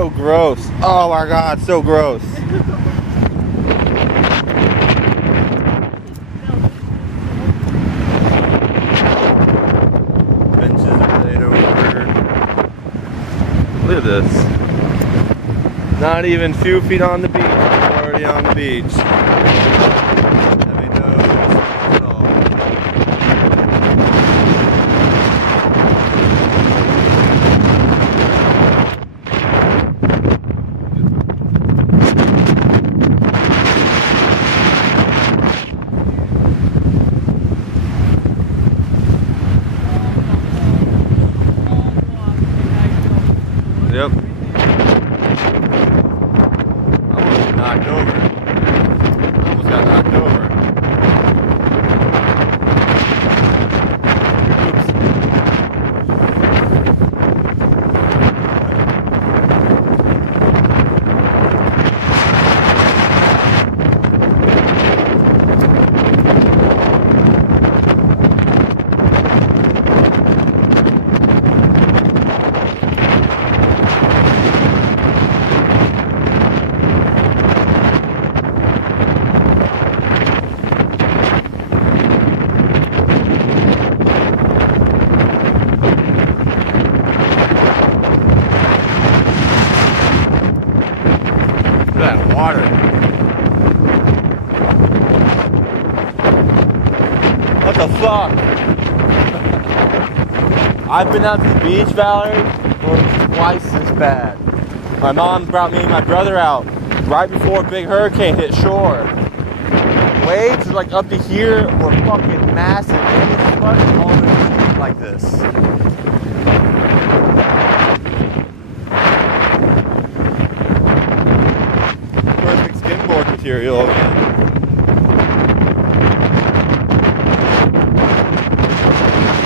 so gross. Oh my god, so gross. Benches are laid over. Look at this. Not even a few feet on the beach. We're already on the beach. Having no excuse at all. Yep. I almost got knocked over. Almost got knocked over. Oops. That water. What the fuck? I've been out to the beach, Valerie, where it's twice as bad. My mom brought me and my brother out right before a big hurricane hit shore. Waves are like up to here were fucking massive. It was fucking all like this. Skimboard material again.